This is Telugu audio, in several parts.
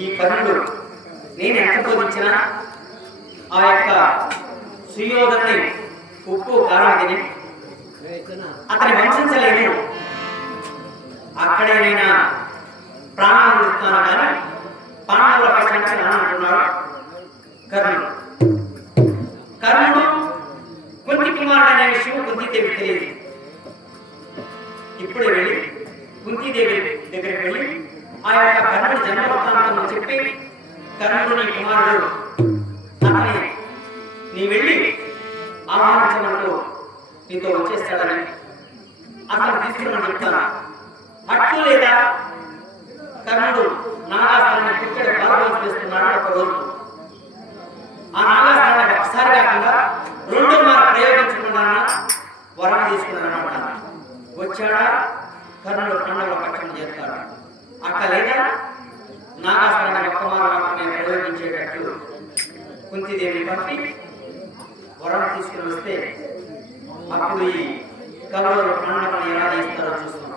ఈ కర్ణుడు నేను ఎంత బోధించినా ఆ యొక్క సుయోధనుని ఉప్పు కారం తిని అతని వంశించలేను, అక్కడే నేను ప్రాణాలు విడుస్తాను కానీ పాండవుల పక్షానికి అంటున్నాడు కర్ణుడు. కర్ణుడు కుంతి కుమారుడు అనే విషయం కుంతీదేవి తెలియదు. ఇప్పుడే వెళ్ళి కుంతీదేవి దగ్గరికి వెళ్ళి ఆ యొక్క కర్ణుడి జన్మ వృత్తాంతం చెప్పి, కర్ణుడు నీ కుమారుడు అతని నీ వెళ్ళి ఆహ్వానించమంటూ నీతో వచ్చేస్తాడని అతను తీసుకుని చెప్తాను. అట్టు లేదా కర్ణుడు నాగాస్త్రాన్ని పుట్టడి పాల్గొని చేస్తున్నాడు. ఒక రోజు ఆ నాగాస్త్రాన్ని ఒకసారి కాకుండా 2 మార్లు ప్రయోగించకుండా వరం తీసుకున్నాడనమాట. వచ్చాడా కర్ణుడు పాండవుల పక్షం చేస్తాడు. అక్క లేదా నాగాస్త్రాన్ని ఒక్క మార్లు ప్రయోగించేటట్లు కుంతీదేవిని పంపి వరం తీసుకుని వస్తే అప్పుడు ఈ కౌరవులు పాండవులను ఎలా చేస్తారో చూస్తున్నాం.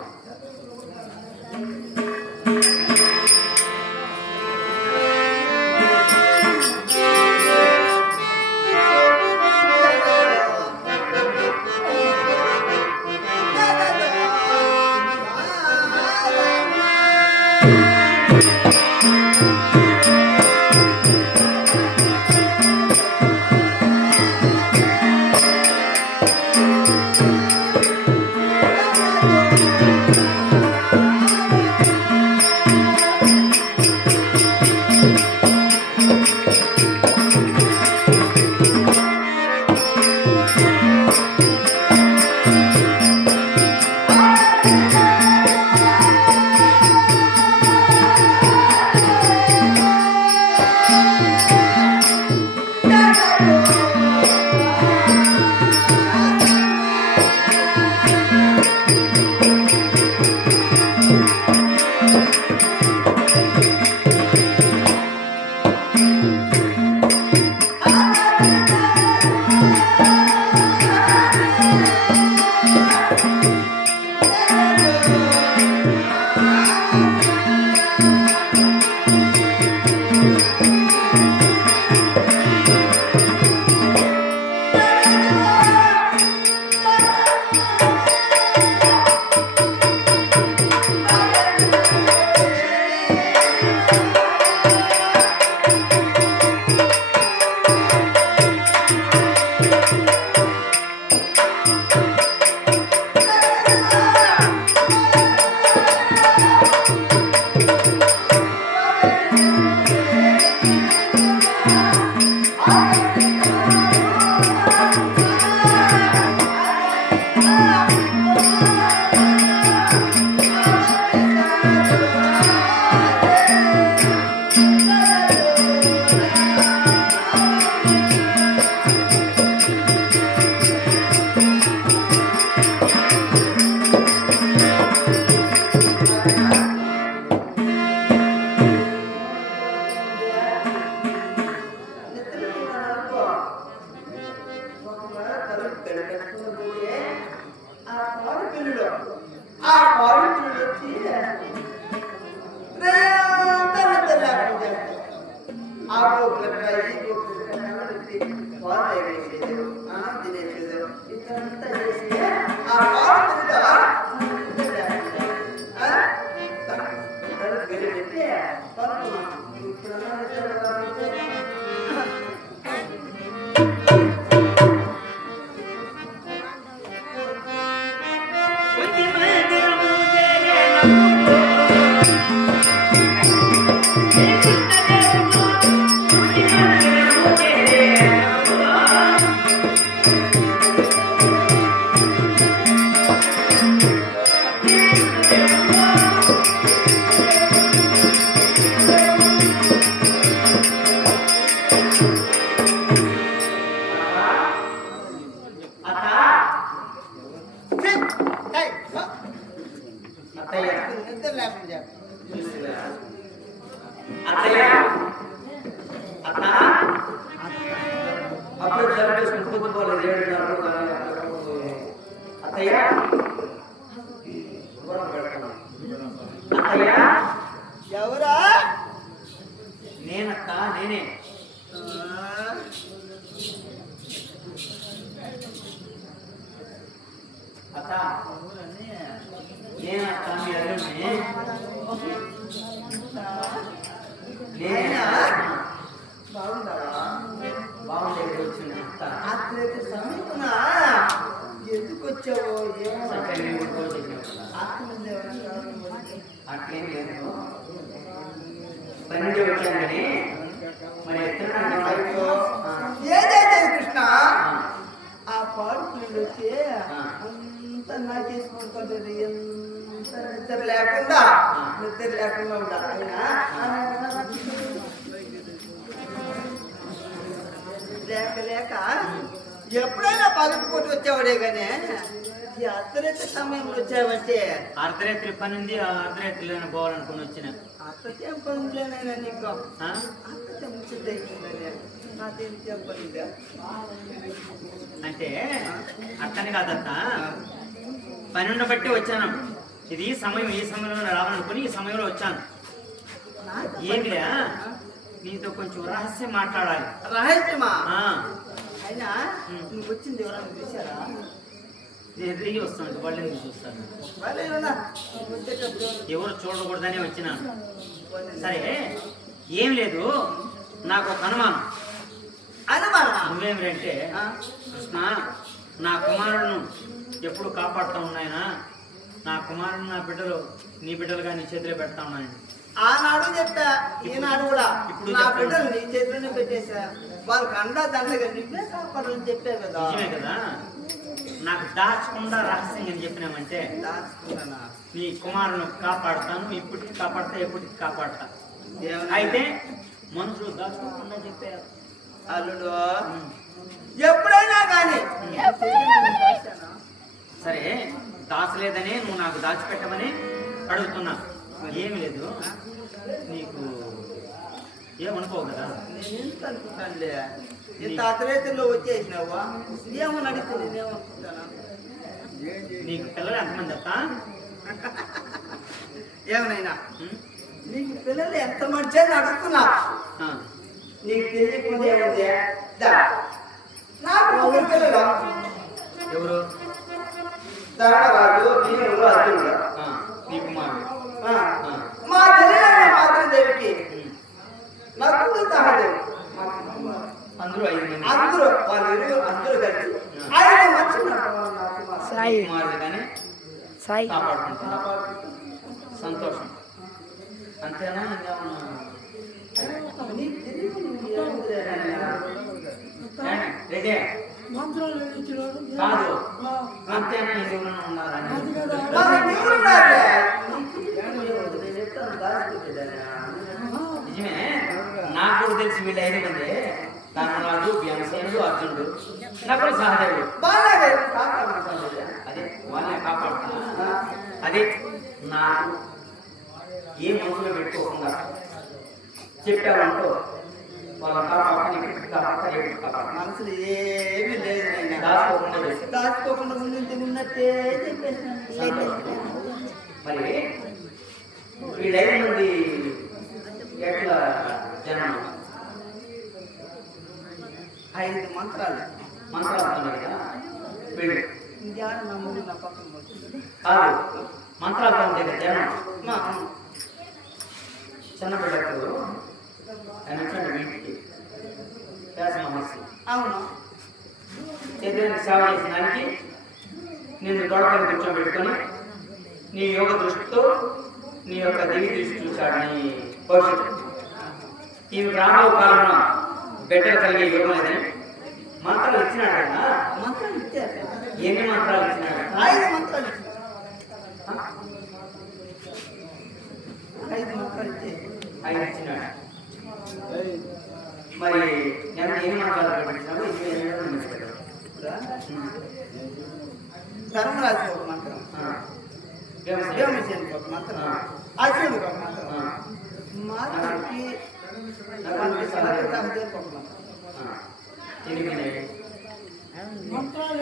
ఏం లేదు పని నుండి వచ్చాను కానీ మరి ఏదైతే కృష్ణ ఆ పార్కులు వచ్చి అంత నా చేసుకుంటుంది ఎంత నిద్ర లేకుండా ఉండాలి లేక ఎప్పుడైనా పగటిపూట వచ్చావుడే కానీ ఈ అర్ధరాత్రి సమయంలో వచ్చావంటే అర్ధరాత్రి పని ఉంది అర్ధరాత్రిలోనే పోవాలనుకుని వచ్చిన అర్థం పనులేనైనా నీకు అర్థం ముచ్చటైందని నాదేం చెప్పలేదు అంటే అట్టని కాదత్త పని ఉండబట్టి వచ్చాను ఇది ఈ సమయంలో రావాలనుకుని ఈ సమయంలో వచ్చాను ఏమిలే నీతో కొంచెం రహస్యం మాట్లాడాలి రహస్యమా అయినా నువ్వు వచ్చింది ఎవరైనా చూసారా నేను తిరిగి వస్తాను వాళ్ళు ఎందుకు చూస్తాను ఎవరు చూడకూడదని వచ్చినాను సరే ఏం లేదు నాకు ఒక అనుమానం నువ్వేమిటంటే కృష్ణ నా కుమారులను ఎప్పుడు కాపాడుతూ ఉన్నాయనా నా కుమారుడు నా బిడ్డలు నీ బిడ్డలుగా నీ చేతిలో పెడతా ఉన్నాయండి ఆనాడు చెప్పా ఈనాడు కూడా ఇప్పుడు నా బిడ్డలు నీ చేతిలోనే పెట్టేశా వాళ్ళకి అండా దండగా నువ్వే కాపాడాలని చెప్పా కదా నిజమే కదా నాకు దాచకుండా రహస్యంగా చెప్పినామంటే నీ కుమారులను కాపాడుతాను ఇప్పటికి కాపాడుతా ఎప్పటికి కాపాడుతా అయితే మనుషులు దాచుకోకుండా చెప్పారు అల్లుడు ఎప్పుడైనా కానీ సరే దాచలేదని నువ్వు నాకు దాచిపెట్టమని అడుగుతున్నా ఏమి లేదు నీకు ఏమనుకోవు కదా నేను అనుకుంటానులే ఇంత అర్ధరాత్రిలో వచ్చేసినావా ఏమని అడిగితే నేనేమనుకుంటాను నీకు పిల్లలు ఎంతమంది అత్త ఏమనైనా నీకు పిల్లలు ఎంత మంచి అని అడుగుతున్నా నీకు తెలియకుండా ఏముంది నాకు ముగ్గురు పిల్లలు ఎవరు ధర్మరాజు భీముడు అర్జునుడు నీ కుమారుడు మా తల్లి మాత్రం దేవికి నాకు సహదేవి అందరూ 5 మంది అందరూ వాళ్ళు అందరూ కలిసి 5 మంది కుమారుడు కానీ సాయి కాపాడుకుంటున్నా సంతోషం అంతేనా రెడీ కాదు అంతేనా ఎవరైనా ఉన్నారని నిజమే నాకు కూడా తెలిసి వీళ్ళు 5 మంది ధర్మరాజు భీమసేనుడు అర్జునుడు నాకు సహదేవుడు అదే వాళ్ళని కాపాడుతున్నా అదే నాకు ఏ మనసులో పెట్టుకోకుండా చెప్పావంటూ వాళ్ళ మనసులు ఏమీ లేదు దాచుకోకుండా దాచుకోకుండా ఉన్నట్టే చెప్పేసి మరి ఈ 5 మంది ఎట్లా జనం 5 మంత్రాలు మంత్రాలు కదా వీళ్ళు నా పక్కన కాదు మంత్రాలతో ఉండే జనం చిన్న బిడ్డకు ఆయన వచ్చాడు వీటికి వ్యాస మహర్షి అవును చైతన్య సేవ చేసిన దానికి నిన్ను గొడవలు కూర్చోబెట్టుకొని నీ యోగ దృష్టితో నీ యొక్క దివి దృష్టి చూశాడు నీ భవిష్యత్తు ఈ రాబో కాలంలో బిడ్డలు కలిగే యోగం లేదని మంత్రాలు ఇచ్చినాడు కదా మంత్రాలు ఇచ్చారు ఎన్ని మంత్రాలు ఇచ్చినాడు 5 మంత్రాలు 5 మంత్రాలు ఇచ్చినాడు మరి ఎన్ని మంత్రాలు పెట్టించినాడు ధర్మరాజు ఒక మంత్రం భీమసేనుడికి ఒక మంత్రం అర్జునుడికి ఒక మంత్రం మాతకి సహదేవుడికి ఒక మంత్రం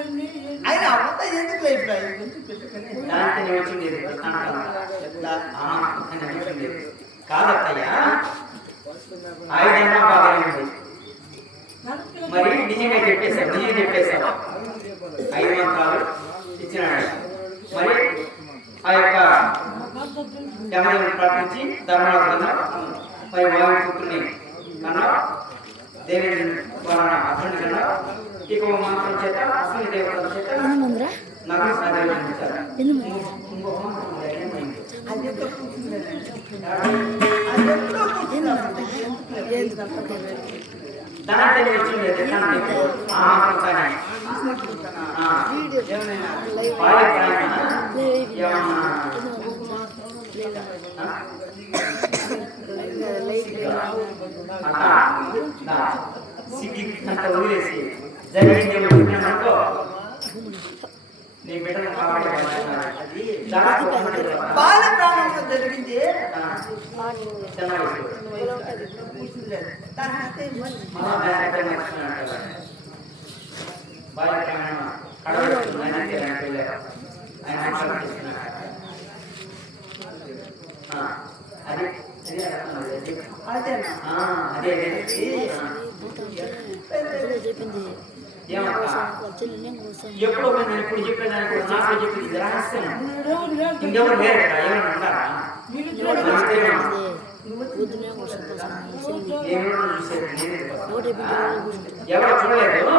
అయినా అవంతా ఎందుకు కాదత్తయ్యా 5 బాగా మరి నిజంగా చెప్పేశావు 5 మంత్రాలు ఇచ్చినాడు మరి ఆ యొక్క యమదేవుని ప్రార్థించి ధర్మరాజు కన్నా మరి వాయుపుత్రుని కన్నా దేవి వలన అర్జునుడి కన్నా ఇంకో మంత్రం చేత అశ్విని దేవతల చేత నగర సాధన ఇంకో మంత్రం అది ఎక్కడ కూర్చుందండి? అది ఎప్పుడో కూర్చున్నామంటే దాంట్లో వచ్చింది దాంట్లో ఆమె ఏమైనా సిగ్గినంత వదిలేసి జరిగింది అనుకో నీ బిడ్డను బాల ప్రాణంలో జరిగింది ఎప్పుడు నేను ఇప్పుడు చెప్పేదానికి నాకు చెప్పింది రహస్యం ఇంకెవరు లేరు ఎవరు ఉంటారా ఎవరు చూడలేదు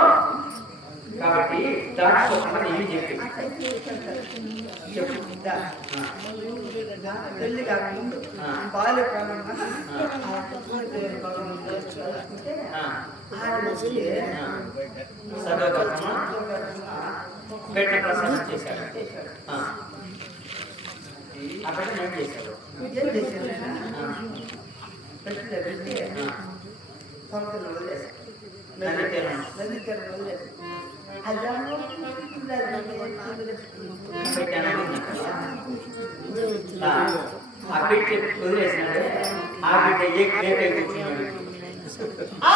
కాబట్టి దాంట్లో ఏమి చెప్పి పెళ్లి కాకముందు బాల్య ప్రాణంగా పెట్టిన ప్రసాదం చేశాడు అక్కడ నేను చేశాడు ఏం చేశాను పెట్టిన పెట్టి సంవత్సరం వదిలేసి నది తీరం వదిలేసి ఆ పెట్టి వదిలేసినాడు ఆ బిడ్డ ఏ ప్లేట్ కూర్చున్నాడు ఆ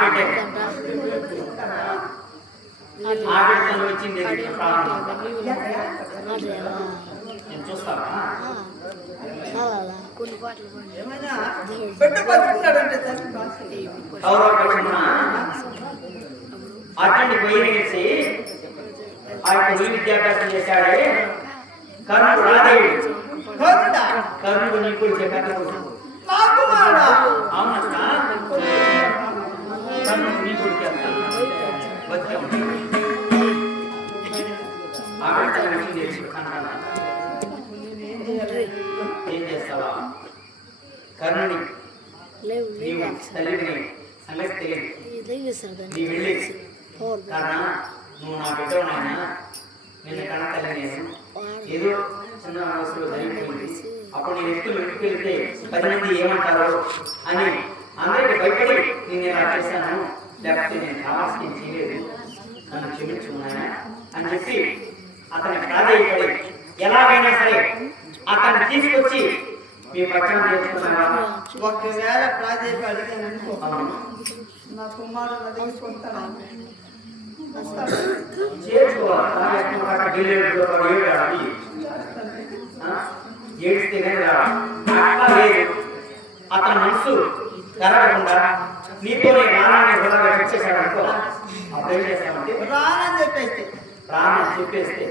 బిడ్డ వచ్చింది నేను చూస్తావా ఏమైనా పెట్టు పట్టుకున్నాడంటే అతన్ని పోయేసి ఆయన విద్యాభ్యాసం చేశాడే కర్ణుడు రాదేవుడు కర్ణుడు నీకు చెప్పాడు అవునక్క కర్ణుడు నీ కొడుకు ఏం చేస్తావా కర్ణుని నీవు తల్లిని సంగతి తెలియదు నీ వెళ్ళి కారణ నువ్వు నా బిడ్డవునైనా నిన్న కనతల్లి నేను ఏదో చిన్న వయసులో జరిగిపోయింది అప్పుడు నేను ఇంటికి వెళ్తే 10 మంది ఏమంటారో అని అందరికి భయపడి నేను ఇలా చేశాను లేకపోతే నేను కావాల్సి చేయలేదు నన్ను క్షమించుకున్నాను అని చెప్పి అతని ప్రాధాన్యపడి ఎలాగైనా సరే అతన్ని తీసుకొచ్చి మీ పక్షం చేసుకున్నాను. ఒకవేళ ప్రాధాన్యత అడిగాను అనుకో నా కుమారుడు తీసుకొస్తాను ఏడిస్తే అట్లా లేదు అతని మనసు కరగకుండా నీతోనే ప్రాణాన్ని వచ్చేసాడు అనుకో అప్పుడు ఏం చేస్తామంటే రానని చెప్పేస్తే ప్రాణం చెప్పేస్తే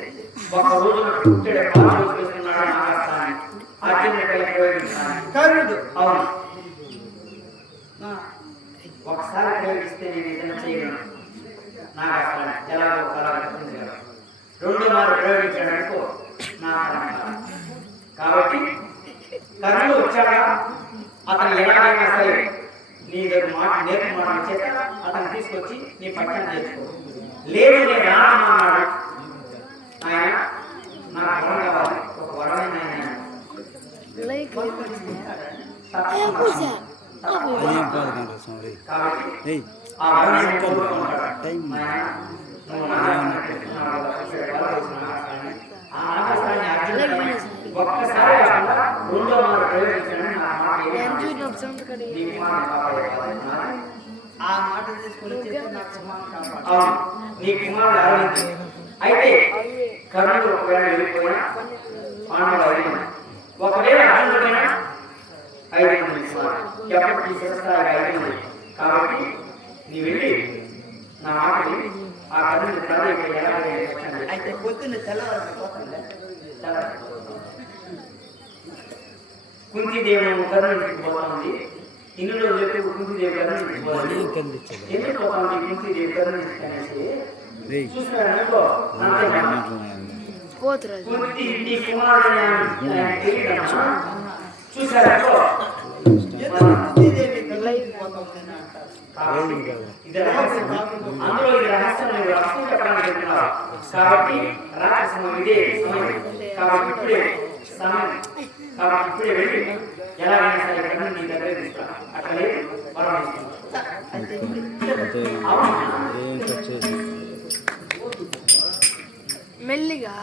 ఒక రోజు పుట్టాడు 5 రోజులు వేసుకున్నాడు నాగస్తాన్ని ఆచరణ కరుడు అవును ఒకసారి ప్రయోగిస్తే నేను ఏదైనా చేయగలను నాగస్తాన్ని ఎలాగో కలగలను 2 మార్లు ప్రయోగించాడు అనుకో కాబట్టి కర్ణుడు వచ్చాడా అతను ఎలాగైనా సరే నీ దగ్గర మాట నేర్పడం చేత అతను తీసుకొచ్చి నీ పట్టణం చేసుకో లేదు నేను రానన్నాడు ఆయన నాకు వరం కావాలి ఒక వరమైన ఆయన కాబట్టి ఆ వరాన్ని కోరుకుంటాడు ఒక్కసారి 2వ మార్లు ప్రయోగించాను ఆ మాట తీసుకొని నీ కుమారుడు ఆరాధించు అయితే కర్ణుడు ఒకవేళ వెళ్ళిపోయినా పాండవులు అయినా ఒకవేళ అర్జునుడైనా 5 మంది ఎప్పటికీ శిరస్థాయి 5 మంది కాబట్టి నీ వెళ్ళి నా మాటని ఆ కర్ణుడు ప్రాధాన్యత అయితే పొద్దున్న తెల్లవారు కుంతిదేవి కర్ణుడికి పోతుంది ఇన్ని రోజులు చెప్పి కుంతిదేవి కర్ణుడికి పోతుంది ఎందుకు పోతుంది కుంతిదేవి కర్ణుడికి అనేసి చూసినాడు అనుకో కుంతి నీ కుమారుడు అని తెలియదమ్మా. చూశారో ఎందుకు కుంతీదేవి కలిగిపోతామని అంటారు? ఇది రహస్యం. అందులో ఇది రహస్యం లేదు. రహస్యం చెప్పడానికి వెళ్తున్నారు కాబట్టి రహస్యం ఇదే సమయం. కాబట్టి ఇప్పుడే సమయం. కాబట్టి ఇప్పుడే వెళ్ళి ఎలాగైనా సరే ఇక్కడ నీ దగ్గర తీసుకురా. అట్లనే పరమాయిస్తున్నాం. మెల్లిగా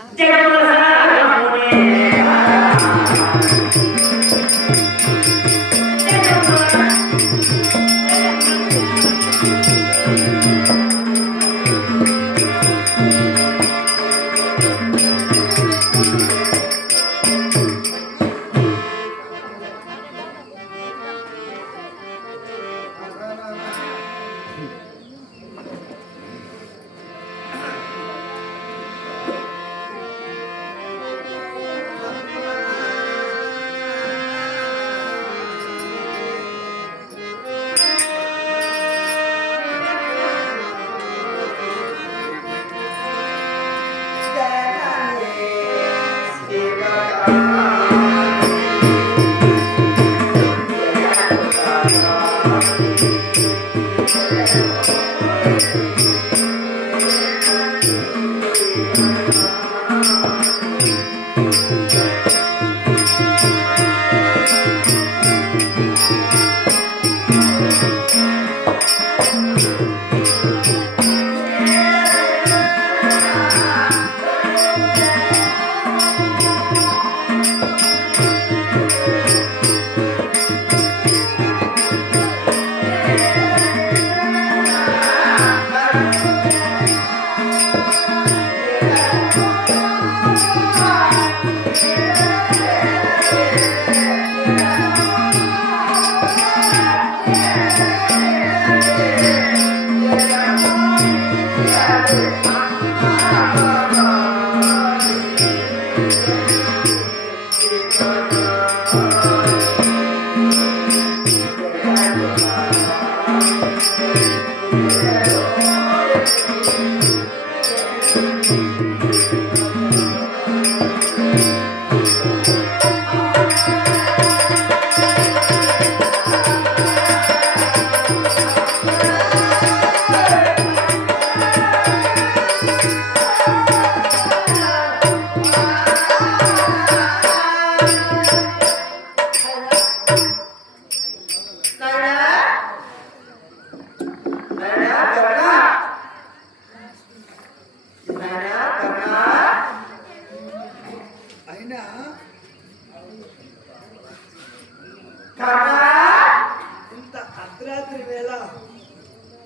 ఇంత అర్ధరాత్రి వేళ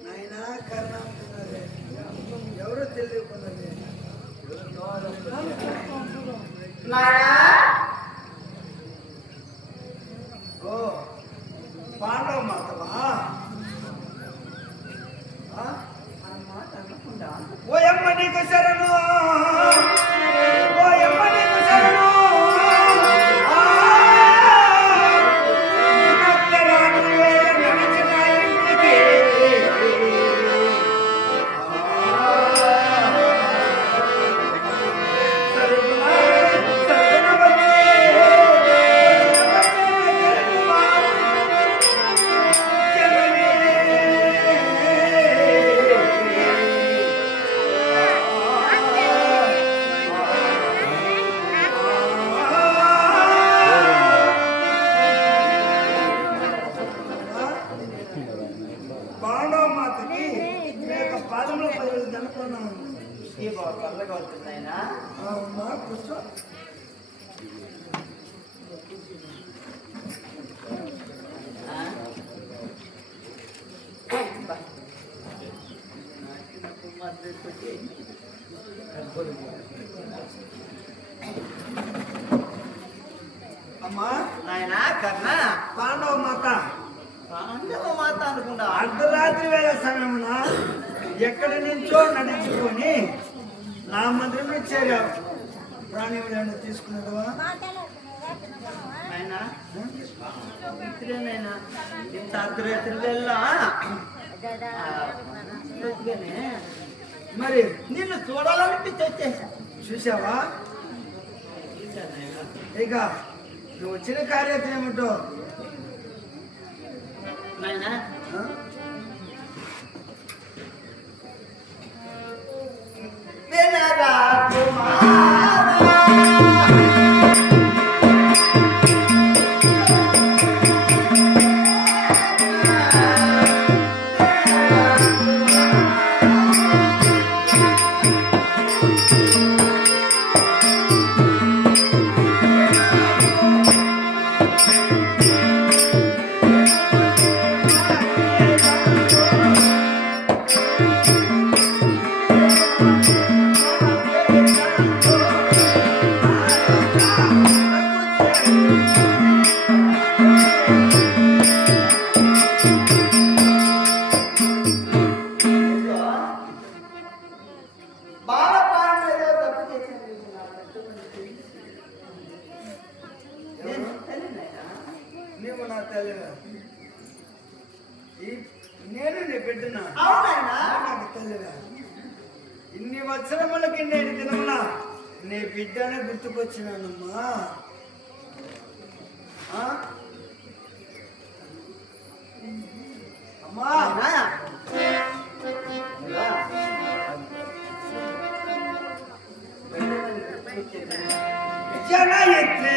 నాయనా కర్ణ ఎవరో తెలియకున్నది. ఓ పాండవ మాతవా? ఓ అమ్మ నీకు శరణు, ఓ అమ్మ నీకు శరణు. పాదంలో 10 జనపన్నాను. ఈ బాగా అవుతుందైనా కూర్చో. అమ్మా నాయనా కర్ణ, పాండవ మాత అనుకున్నా. అర్ధరాత్రి వేళ సమయమున ఎక్కడి నుంచో నడుచుకొని నా మందిరంలో చేరావు. ప్రాణి ఎవరైనా తీసుకున్నావా? ఇంత అర్ధరాత్రి వేళ మరి నిన్ను చూడాలనిపించి వచ్చేసా. చూసావా? ఇక నువ్వు వచ్చిన కార్యత ఏమిటో నాయనా వినరా కుమారా నీవు నా తల్లిగా నేను నీ బిడ్డనా నాకు తల్లిగా ఇన్ని వత్సరములకి నేను దినమున నీ బిడ్డనే గుర్తుకొచ్చినానమ్మా. అమ్మా జనయత్రి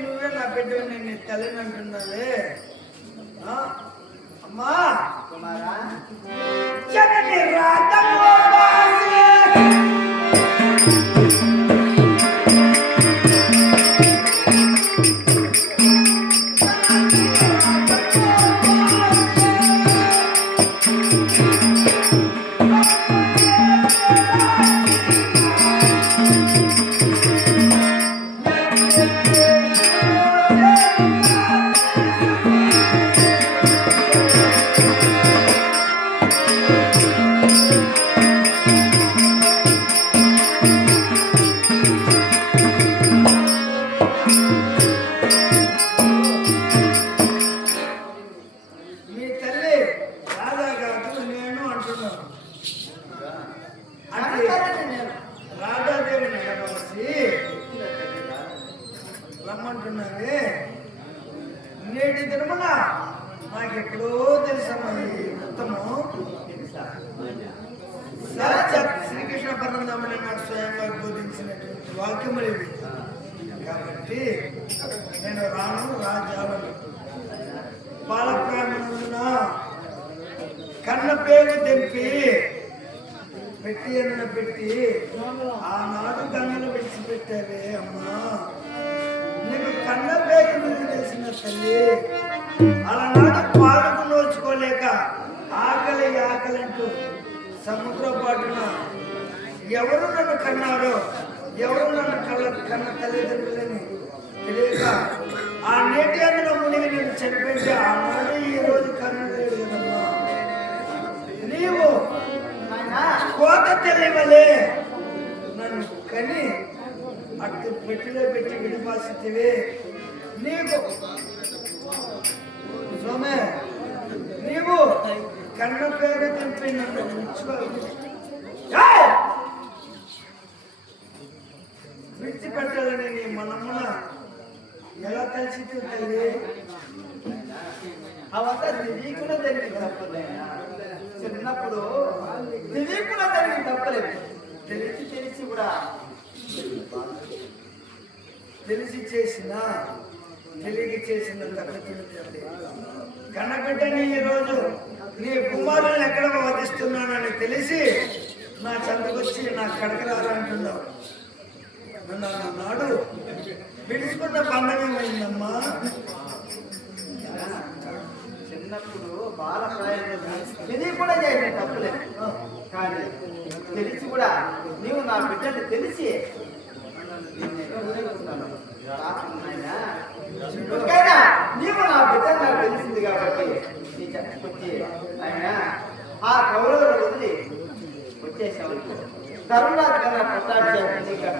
నువ్వే నా బిడ్డ నేను తల్లిని అంటున్నావే. అమ్మా జగని రమ్మంటున్నావే. నేటి దినమున నాకెప్పుడో తెలుసమ్మా ఈ ఉత్తమం. సాక్షాత్ శ్రీకృష్ణ పరమాత్ముడు నాకు స్వయంగా బోధించినటువంటి వాక్యములు ఇవి. కాబట్టి నేను రాను రాజాలను బాలప్రాయమున కన్న పేరు తెంపి పెట్టి అన్న పెట్టి ఆనాడు గంగలు విడిచిపెట్టావే అమ్మా. నీకు కన్న పేరు నువ్వు తెలిసిన తల్లి అలానాడు పాలకు నోచుకోలేక ఆకలి ఆకలంటూ సముద్ర పాటున ఎవరు నన్ను కన్నారో ఎవరు నన్ను కన్న తల్లిదండ్రులని తెలియక ఆ నేటి అందులో మునిగి నేను చనిపోయింది. ఆనాడు ఈ రోజు కన్నలేదు కదమ్మా. నీవు కోత తెల్లివలే నన్ను కని అటు పెట్టిలో పెట్టి విడిపాసితివి. నీకు సోమే నీవు కన్న పేరు తెంపి నన్ను విడిచిపెట్టాలని నీ మనమున ఎలా కలిసి తల్లి? అవంతా తెలియకుండా జరిగింది తప్పలేదు. చిన్నప్పుడు తెలియకుండా జరిగింది తప్పలేదు. తెలిసి కూడా తెలిసి చేసిన తెలియక చేసిన తప్పుతుంది తల్లి. కన్నబిడ్డని ఈరోజు నీ కుమారులను ఎక్కడ వధిస్తున్నానని తెలిసి నా చందకొచ్చి నా కడకరారా అంటున్నావు. నన్ను నాడు పిలుచుకున్న బంధమేమైందమ్మా? చిన్నప్పుడు బాల ప్రయోజనం తెలియకుండా చేసిన తప్పులేదు. కానీ తెలిసి కూడా నీవు నా బిడ్డని తెలిసి ఇప్పటికైనా నీవు నా బిడ్డ నాకు తెలిసింది కాబట్టి నీ చెప్పొచ్చి ఆయన ఆ కౌరవులు వదిలి వచ్చేసావు. తరుణాథ్ కన్నా పట్టాభిషేకం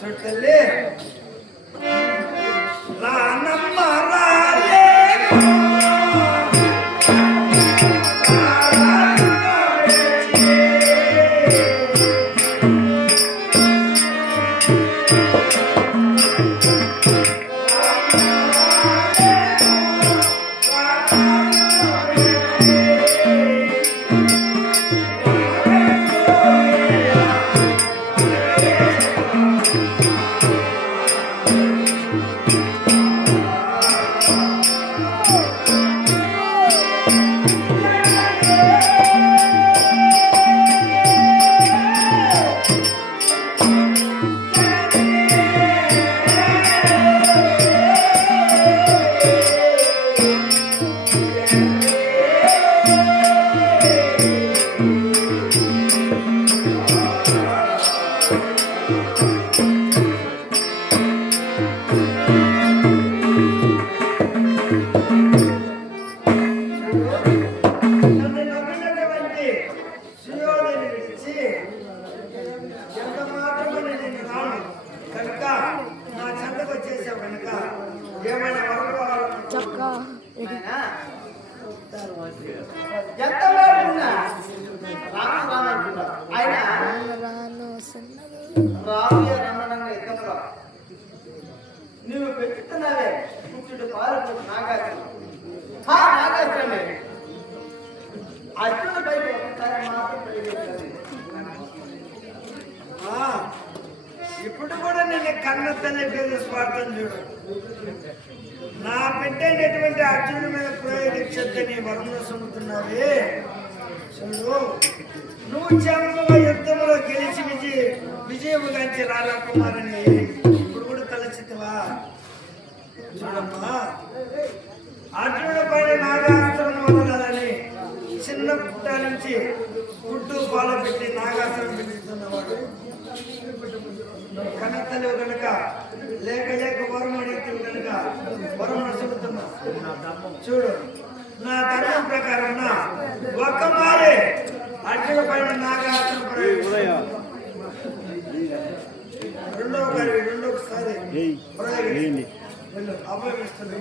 చూడు తల్లి రానమ్మ రాలే నువ్వు పెట్టుతున్నావే పుట్టుడు పాలకు నాగార్జున నాగార్జునే అర్జున పైకి ఒకసారి మాత్రం ప్రయోగించాలి. ఇప్పుడు కూడా నేను కన్న తల్లి పేరు స్వార్థం చూడు. నా పెట్టేటటువంటి అర్జునుడి మీద ప్రయోగించద్దు నీ వరంలో సొమ్ముతున్నావే. చూడు నువ్వు క్షేమంగా యుద్ధంలో గెలిచి విజయముగాంచి రారా కుమారుని ఇప్పుడు కూడా తలచితివా? చూడమ్మా అర్జునుడి పైన నాగాస్త్రం వదలాలని చిన్న పుట్ట నుంచి గుడ్డు పాలు పెట్టి నాగాస్త్రం పెట్టుతున్నవాడు కన్నతల్లి కనుక లేక లేక వరం అడిగితే కనుక వరం నడుచుకుతున్నా. చూడు నా ధర్మం ప్రకారం ఒక్క మారే అర్జున పైన నాగాస్త్రం రెండోసారి ప్రయోగించి అభయమిస్తుంది.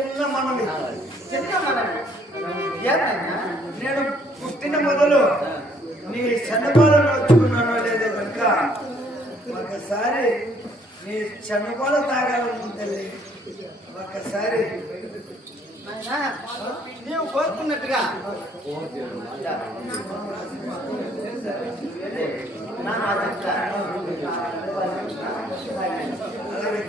చిన్న మనవి నేను పుట్టిన మొదలు నీ చందపాలను వచ్చుకున్నానో లేదో కనుక కనుక ఒకసారి నీ చెన్నపాలు తాగాలను తల్లి ఒకసారి నాయనా, నీవు కోరుకున్నట్టుగా నా చెప్తా అలాగే